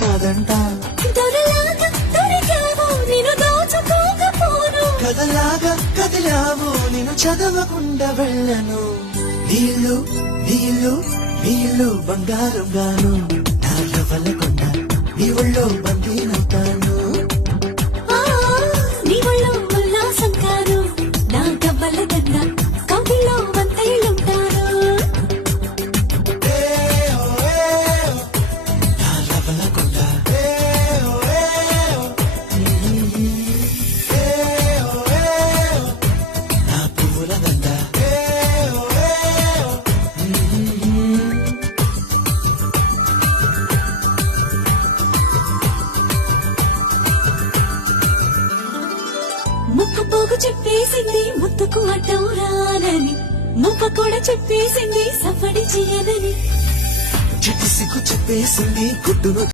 కాదంట కదలాగా కదిలావు నేను చదవకుండా వెళ్ళను నీళ్ళు నీళ్ళు నీళ్ళు బంగారం గాను నా రవ్వలకుండా నీ ఒళ్ళో బందీనవుతాను నీ ఒళ్ళో ఉల్లాసం కాను నా గవ్వల దండ కవిలో వంతేలుంటాను నా రవ్వలకుండా నా పువ్వుల దండ ముక్కు పోగు చెప్పేసింది ముత్తుకు అడ్డం రానని ముప్ప కూడా చెప్పేసింది సఫడి చేయనని చిట్టి సిగ్గు చెప్పేసింది గుడ్డును